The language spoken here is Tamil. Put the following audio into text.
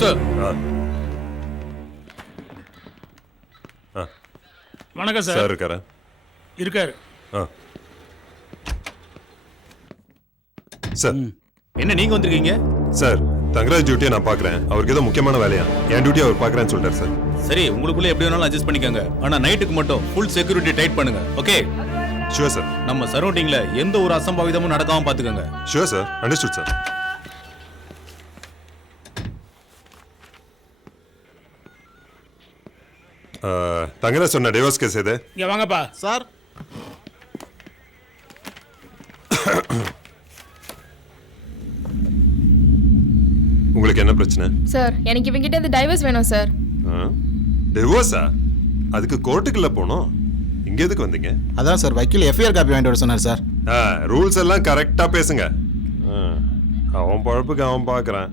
சார். வணக்கம் சார். சார் இருக்காரா? இருக்காரு. சார் என்ன நீங்க வந்திருக்கீங்க? சார் தங்கராஜ் டியூட்டியை நான் பார்க்குறேன். அவருக்கு ஏதோ முக்கியமான வேலையா என் டியூட்டி அவர் பார்க்குறேன்னு சொல்லிட்டார் சார். சரி, உங்களுக்குள்ள எப்படி வேணாலும் அட்ஜஸ்ட் பண்ணிக்கோங்க. ஆனா நைட்டுக்கு மட்டும் ஃபுல் செக்யூரிட்டி டைட் பண்ணுங்க. ஓகே? Sure sir. நம்ம சரௌண்டிங்ல எந்த ஒரு அசம்பாவிதமும் நடக்காம பாத்துக்கோங்க. Sure sir. Understood sir. Thangaraj சொன்ன டிவோர்ஸ் கேஸ் எது? இங்க வாங்கப்பா. சார் உங்களுக்கு என்ன பிரச்சனை? சார் எனக்கு இவங்கிட்ட இந்த டைவர்ஸ் வேணும் சார். டிவோர்ஸா? அதுக்கு கோர்ட்டுக்குள்ள போனோம். இங்க எதுக்கு வந்தீங்க? அதான் சார் வக்கீல் எஃப்ஐஆர் காப்பி வாங்கிட்டு வர சொன்னார் சார். ரூல்ஸ் எல்லாம் கரெக்டா பேசுங்க. அவன் பழப்புக்கு அவன் பார்க்கறான்.